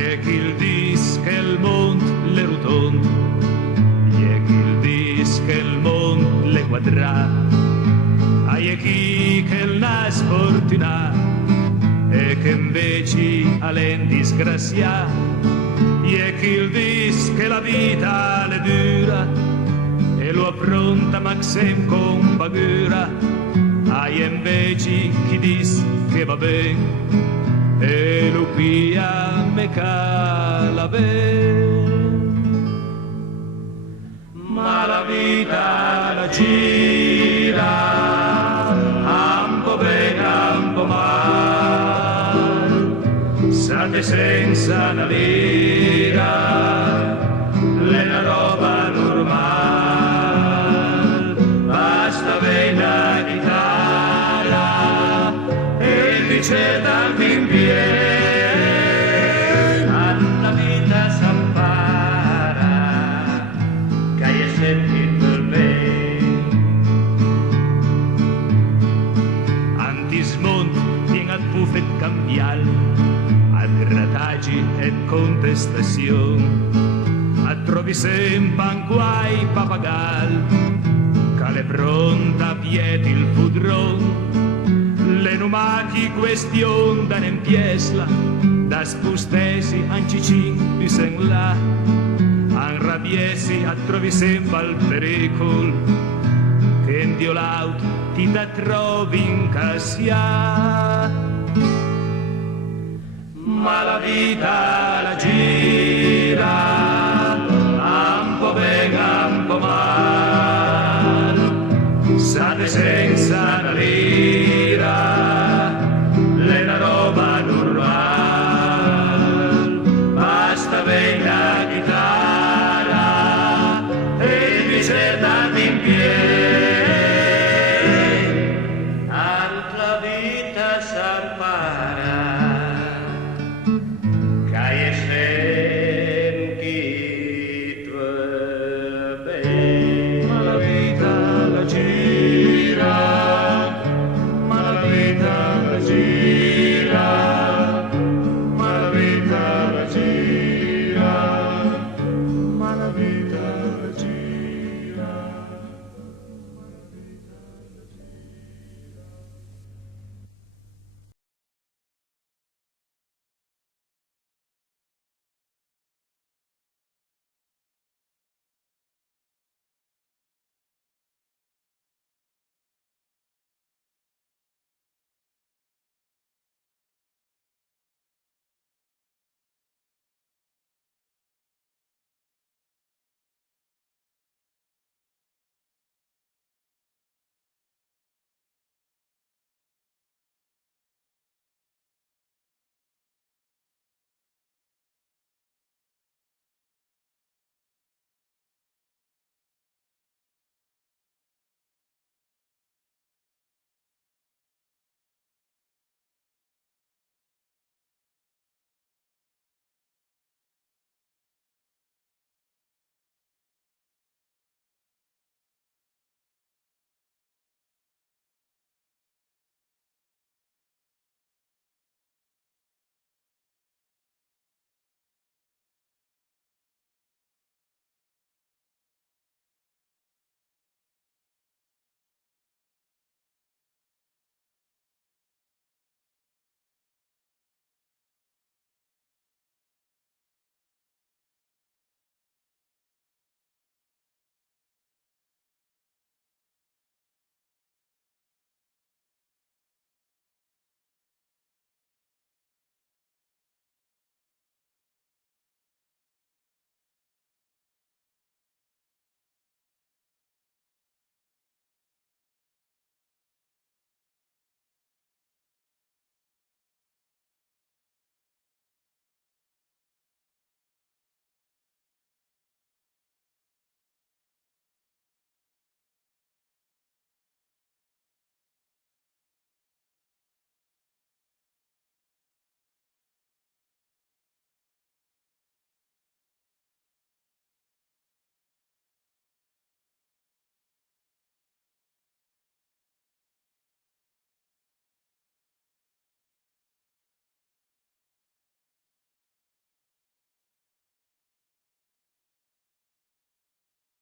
e chi il dis che il mondo le rotondo, e chi il dis che il mondo le quadra, e chi che il nas fortuna e che invece alen disgrazia, e chi il dis che la vita le dura e lo affronta maxem con paura, e invece chi dis che va bene e lo pia me cala ben. Ma la vita la gira ampo bene ampo mal, sante senza una lira le una roba normale, basta bene chitarra e dice dal fin pieno alla vita s'ampara che hai sentito il bene. Antismont viene al buffet cambial, a gratagi e contestazione, a trovi sempre un guai papagal che le pronta piedi il pudron. Le numati question da n'empiesla, da spustesi ancicin di sen là, an rabiesi a trovi sempre al pericol, che in Dio laut ti da trovi in casia. Ma la vita